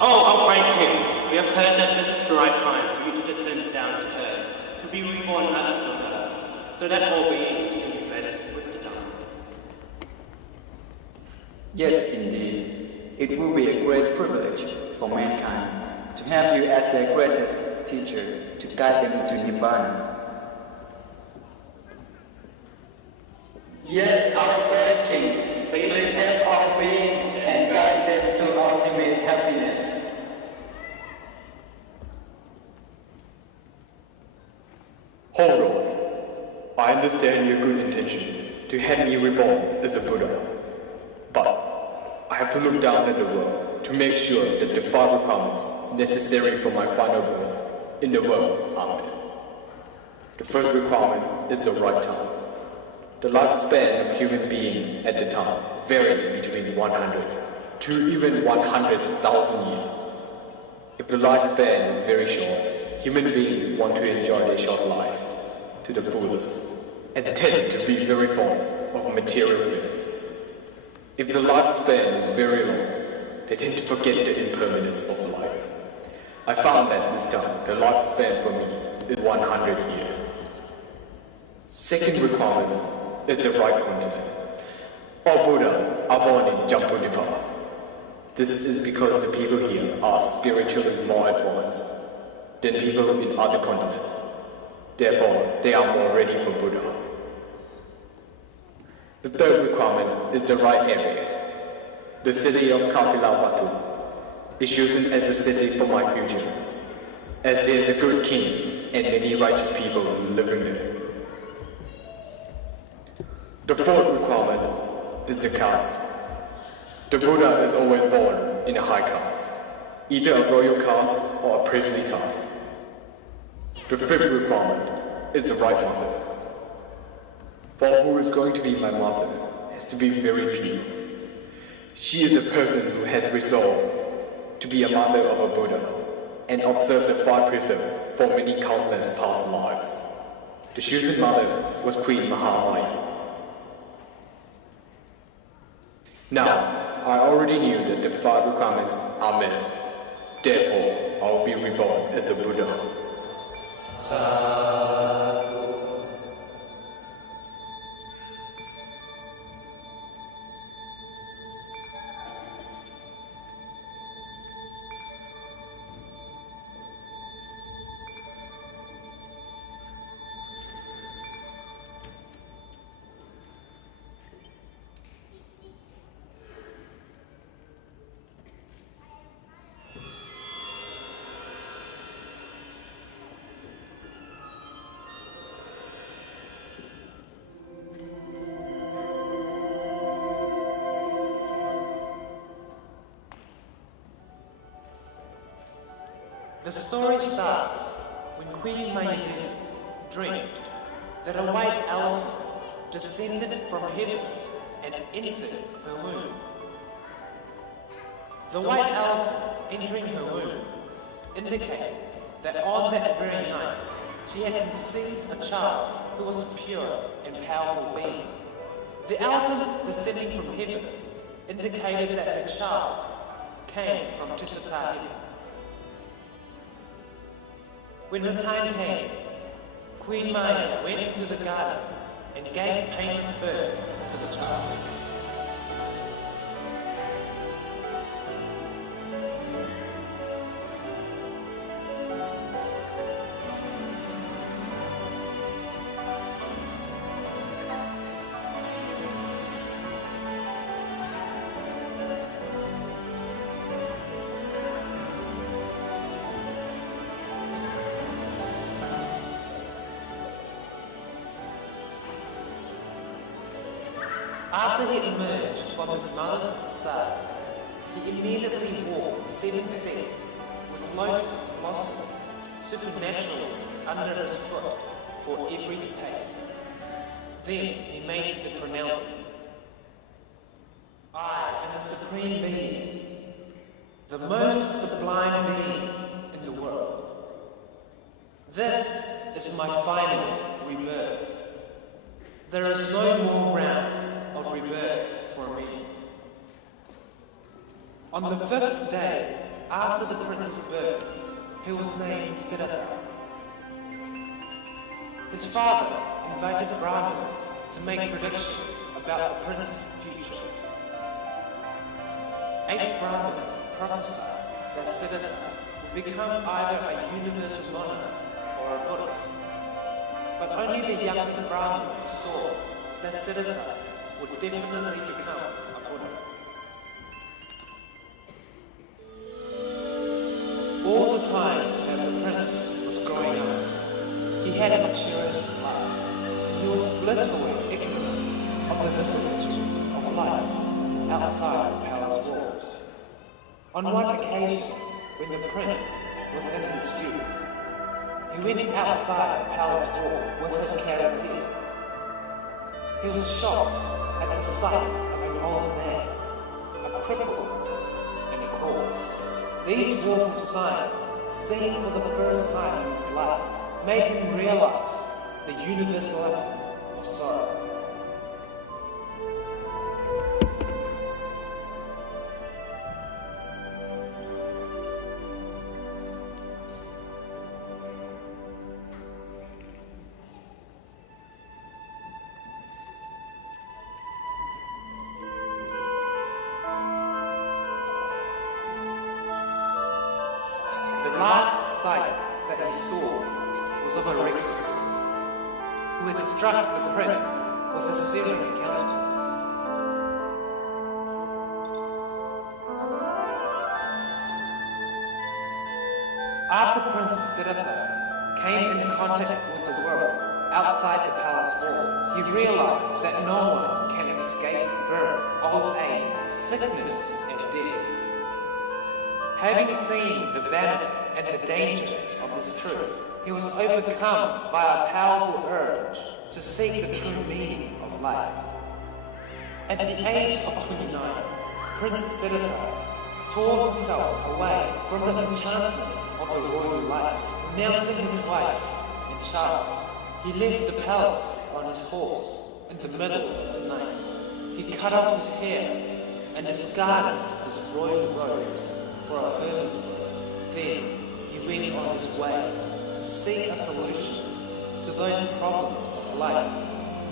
Oh, great king, we have heard that this is the right time for you to descend down to earth, to be reborn as a Buddha, so that all beings can be blessed with the Dharma. Yes, indeed. It will be a great privilege for mankind to have you as their greatest teacher to guide them to Nibbana. Yes, our great king, please help all beings and guide them to ultimate happiness. Hold on. I understand your good intention to have me reborn as a Buddha, but I have to look down at the world to make sure that the 5 requirements necessary for my final birth in the world are met. The first requirement is the right time. The lifespan of human beings at the time varies between 100 to even 100,000 years. If the lifespan is very short, human beings want to enjoy their short life to the fullest and tend to be very fond of material things. If the lifespan is very long, they tend to forget the impermanence of life. I found that this time the lifespan for me is 100 years. Second requirement is the right continent. All Buddhas are born in Jambudvipa. This is because the people here are spiritually more advanced than people in other continents. Therefore, they are more ready for Buddha. The third requirement is the right area. The city of Kapilavatthu is chosen as a city for my future, as there is a good king and many righteous people living there. The fourth requirement is the caste. The Buddha is always born in a high caste, either a royal caste or a priestly caste. The fifth requirement is the right mother. For who is going to be my mother has to be very pure. She is a person who has resolved to be a mother of a Buddha and observe the 5 precepts for many countless past lives. The chosen mother was Queen Mahamaya. Now, I already knew that the 5 requirements are met. Therefore, I will be reborn as a Buddha. The story starts when Queen Mayadeva dreamed that a white elephant descended from heaven and entered her womb. The white elephant entering her womb indicated that on that very night she had conceived a child who was a pure and powerful being. The elephants descending from heaven indicated that her child came from Tisata heaven. When her time came, Queen Maya went into the garden and gave painless birth to the child. After he emerged from his mother's side, he immediately walked 7 steps with lotus blossom supernaturally under his foot for every pace. Then he made the pronouncement, I am the Supreme Being, the most sublime being in the world. This is my final rebirth. There is no more round of rebirth for me. On the 5th day, after the prince's birth, he was named Siddhartha. His father invited Brahmins to make predictions about the prince's future. 8 Brahmins prophesied that Siddhartha would become either a universal monarch or a Buddhist. But only the youngest Brahmin foresaw that Siddhartha would definitely become a Buddha. All the time that the prince was growing up, he had a luxurious life. He was blissfully ignorant of the vicissitudes of life outside the palace walls. On one occasion, when the prince was in his youth, he went outside the palace wall with his charioteer. He was shocked at the sight of an old man, a cripple, and a corpse. These woeful signs, seen for the first time in his life, made him realize the universality of sorrow. The last sight that he saw was of a recluse, who had struck the prince with a severe countenance. After Prince Siddhartha came in contact with the world outside the palace wall, he realized that no one can escape birth, old age, sickness, and death. Having seen the vanity and the danger of this truth, he was overcome by a powerful urge to seek the true meaning of life. At the age of 29, Prince Siddhartha tore himself away from the enchantment of the royal life, renouncing his wife and child. He left the palace on his horse in the middle of the night. He cut off his hair and discarded his royal robes for a hermit's robe. Then he went on his way to seek a solution to those problems of life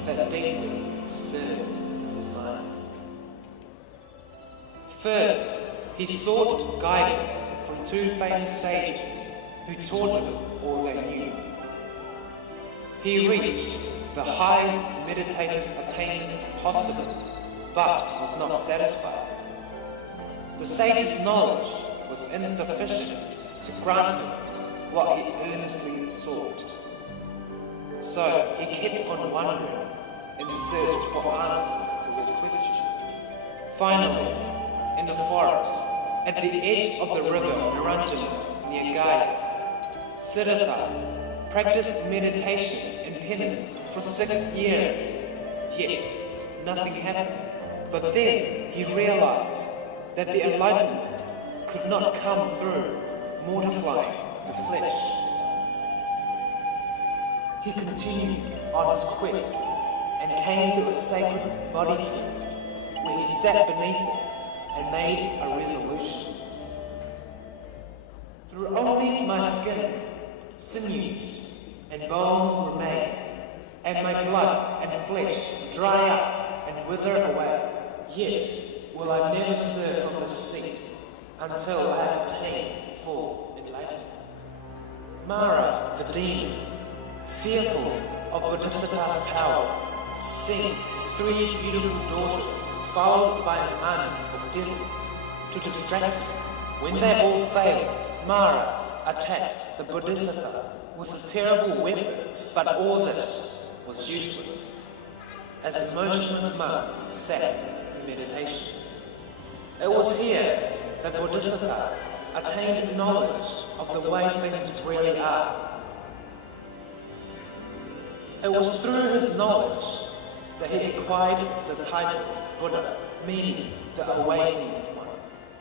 that deeply disturb his mind. First, he sought guidance from 2 famous sages who taught him all they knew. He reached the highest meditative attainment possible, but was not satisfied. The sage's knowledge was insufficient to grant him what he earnestly sought. So he kept on wandering in search for answers to his questions. Finally, in the forest, at the edge of the river Naranjana near Gaya, Siddhartha practiced meditation and penance for 6 years, yet nothing happened. But then he realized that the enlightenment could not come through mortifying the flesh. He continued on his quest and came to a sacred body tree where he sat beneath it and made a resolution. Through only my skin, sinews, and bones remain, and my blood and flesh dry up and wither away. Yet will I never stir from this seat until I have attained full enlightenment. Mara, the demon, fearful of Bodhisattva's power, sent his 3 beautiful daughters, followed by an army of devils, to distract him. When they all failed, Mara attacked the Bodhisattva with a terrible weapon, but all this was useless, as the motionless monk sat in meditation. It was here that Bodhisattva attained knowledge of the way things really are. It was through his knowledge that he acquired the title Buddha, meaning the awakened one.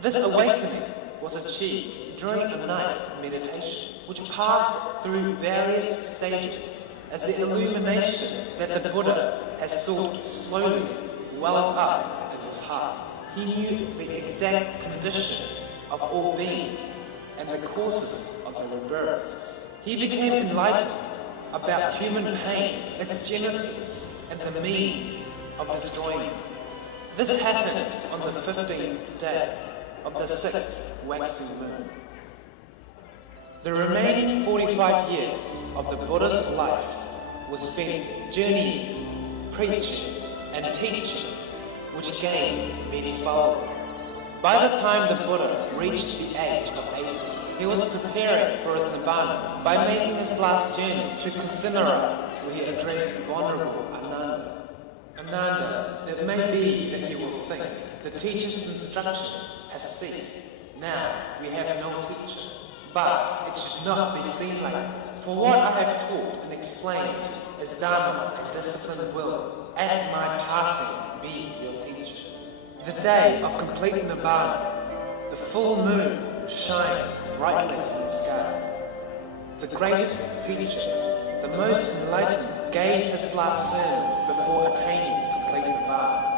This awakening was achieved during a night of meditation, which passed through various stages as the illumination that the Buddha has sought slowly welled up in his heart. He knew the exact condition of all beings and the causes of the rebirths. He became enlightened about human pain, its genesis, and the means of destroying it. This happened on the 15th day of the 6th waxing moon. The remaining 45 years of the Buddha's life was spent journeying, preaching, and teaching, which gained many followers. By the time the Buddha reached the age of 80, he was preparing for his Nibbana by making his last journey to Kusinara, where he addressed Venerable Ananda. Ananda, it may be that you will think the teacher's instructions has ceased. Now we have no teacher. But it should not be seen like that. For what I have taught and explained is Dharma and discipline will, at my passing, be your teacher. The day of complete Nibbana, the full moon shines brightly in the sky. The greatest teacher, the most enlightened, gave his last sermon before attaining complete Nibbana.